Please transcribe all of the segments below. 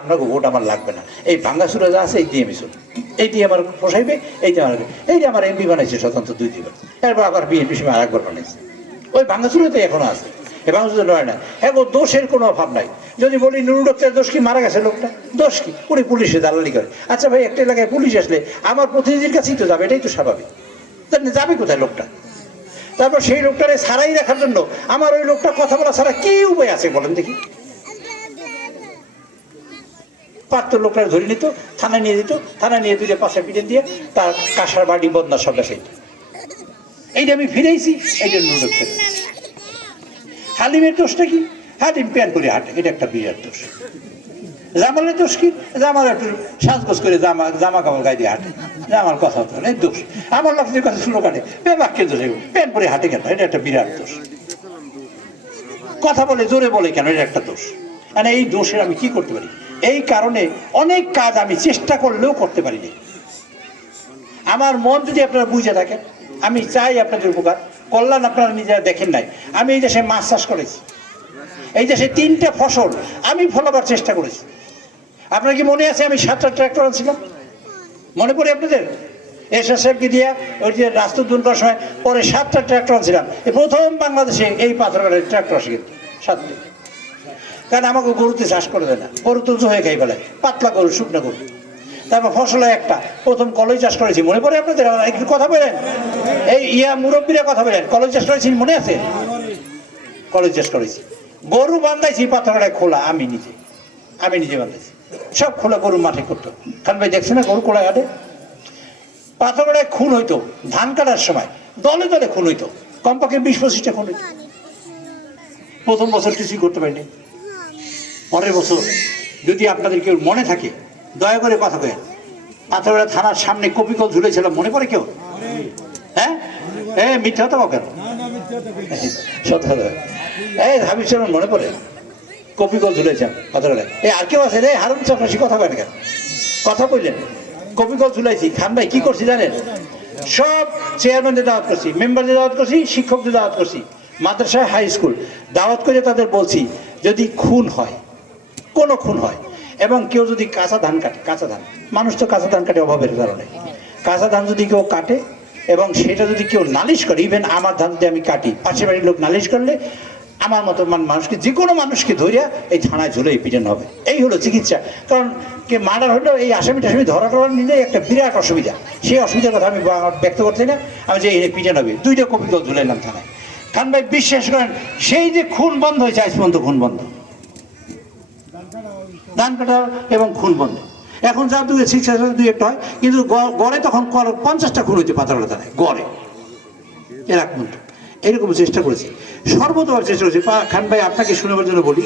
আপনাকে ভোট আমার লাগবে না, এই ভাঙ্গাচুরা যা আছে এই দিয়ে আমি চলি, এইটি আমার পোষাইবে, এইটা আমার এমপি বানাইছে স্বতন্ত্র 2 বার, এরপর আবার বিএনপি সময় আরেকবার বানাইছে। ওই ভাঙ্গাচুরাতে এখনো আছে, এ ভাঙ্গাচুরা নয় না। এখন দোষের কোনো অভাব নাই। যদি বলি নুরুল ডক্টর দোষ কি, মারা গেছে লোকটা, দোষ কি? উনি পুলিশে দালালি করে। আচ্ছা ভাই, একটা এলাকায় পুলিশ আসলে আমার প্রতিনিধির কাছেই তো যাবে, এটাই তো স্বাভাবিক। তাহলে যাবে কোথায় লোকটা? তারপর সেই লোকটারে ছাড়াই রাখার জন্য আমার ওই লোকটা কথা বলা ছাড়া কি উপায় আছে বলেন দেখি? পারত লোকটা ধরে নিত, থানায় নিয়ে দিত, থানায় নিয়ে 2-5 পিটে দিয়ে তার কাঁসার বাড়ি বদনা সব সেই এইটা আমি ফিরেছি। এইটা নুরুল ফিরে হালিমের দোষটা কি? হালিম প্যান করে হাঁটে, এটা একটা বিরাট দোষ। জামালের দোষ কি? জামাল একটু সাজগোজ করে জামা কাপড় গায়ে দিয়ে হাঁটে, জামার কথা হতো না, এই দোষ। আমার লোকদের কথা শুরু কাটে বাক্যে দোষ, প্যান করে হাঁটে কেন, এটা একটা বিরাট দোষ। কথা বলে জোরে বলে কেন, এটা একটা দোষ। মানে এই দোষের আমি কি করতে পারি? এই কারণে অনেক কাজ আমি চেষ্টা করলেও করতে পারিনি। আমার মন যদি আপনারা বুঝে থাকেন, আমি চাই আপনাদের উপকার কল্যাণ আপনারা নিজেরা দেখেন নাই। আমি এই দেশে মাছ চাষ করেছি, এই দেশে 3টে ফসল আমি ফলাবার চেষ্টা করেছি। আপনার কি মনে আছে আমি 7টা ট্রাক্টর আনছিলাম? মনে পড়ে আপনাদের? এসএসএফকে দিয়ে ওই যে রাস্তা উদ্বোধন করার সময় পরে 7টা ট্রাক্টর আনছিলাম। প্রথম বাংলাদেশে এই পাথরঘাটের ট্রাক্টর আসে কিন্তু 7টে। কারণ আমাকে গরুতে চাষ করে দেয় না, গরু তো হয়ে খাই ফেলে, পাতলা গরু, শুকনো গরু। তারপর ফসলে একটা প্রথম কলই চাষ করেছি, মনে পড়ে আপনাদের? একটু কথা বলেন, এই মুরব্বীরা কথা বলেন। কলই চাষ করেছি, মনে আছে? কলই চাষ করেছি, গরু বান্ধাইছি পাথরঘাটায় খোলা, আমি নিজে বান্ধাইছি সব খোলা গরু মাঠে করতো। কারণ ভাই দেখছে না গরু খোলায় হাটে? পাথরঘাটায় খুন হইতো ধান কাটার সময়, দলে দলে খুন হইতো, কমপক্ষে 20-25টা খুন হইতো। প্রথম বছর কিছুই করতে পারিনি। পরের বছর যদি আপনাদের কেউ মনে থাকে দয়া করে কথা বলেন, পাথরঘাটা থানার সামনে কপিকল ঝুলেছিলাম, মনে পড়ে কেউ? হ্যাঁ, মিথ্যা হতো কেন? হাবিব সাহেব মনে পড়ে? কপিকল ঝুলেছেন পাথরঘাটায়। আর কেউ আছে রে? হারুন চক্রাসী কথা বলেন কেন? কথা বললেন, কপিকল ঝুলাইছি। খান ভাই কি করছি জানেন? সব চেয়ারম্যানদের দাওয়াত করছি, মেম্বারদের দাওয়াত করছি, শিক্ষকদের দাওয়াত করছি, মাদ্রাসায় হাই স্কুল দাওয়াত করে তাদের বলছি, যদি খুন হয়, কোনো খুন হয় এবং কেউ যদি কাঁচা ধান কাটে, কাঁচা ধান, মানুষ তো কাঁচা ধান কাটে অভাবের কারণে, কাঁচা ধান যদি কেউ কাটে এবং সেটা যদি কেউ নালিশ করে, ইভেন আমার ধান যদি আমি কাটি, পাশের বাড়ির লোক নালিশ করলে আমার মতো মানুষকে, যে কোনো মানুষকে ধরিয়া এই থানায় ঝুলেই পিটানো হবে। এই হলো চিকিৎসা। কারণ কে মার্ডার হলো এই আসামি ধরা করার নিজেই একটা বিরাট অসুবিধা। সেই অসুবিধার কথা আমি ব্যক্ত করতে না, আমি যে এনে পিটানো হবে। 2টা কপিকল ঝুলাইলাম থানায়। খান ভাই বিশ্বাস করেন, সেই যে খুন বন্ধ হয়েছে, আজ পর্যন্ত খুন বন্ধ, ধান কাটা এবং খুন বন্ধ। এখন যা 2-1 হয়, কিন্তু গড়ে তখন 50টা খুন হইতে পাথরঘাটা থানায় গড়ে এরকম চেষ্টা করেছি, সর্বতভাবে চেষ্টা করেছি। খান ভাই আপনাকে শোনাবার জন্য বলি,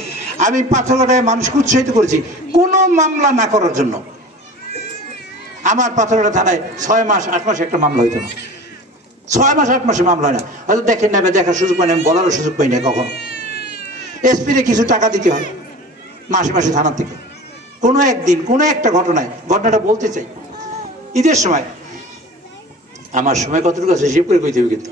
আমি পাথরঘাটায় মানুষকে উৎসাহিত করেছি কোনো মামলা না করার জন্য। আমার পাথরঘাটা থানায় 6 মাস 8 মাস একটা মামলা হইতো না, 6 মাস 8 মাসে মামলা হয় না। হয়তো দেখেন না, দেখার সুযোগ পাই না, বলারও সুযোগ পাই না। কখনো এসপিরে কিছু টাকা দিতে হয় মাসে মাসে থানার থেকে। কোনো একদিন কোনো একটা ঘটনাটা বলতে চাই, ঈদের সময়, আমার সময় কতটুকু আছে হিসেব করে কইতে হবে কিন্তু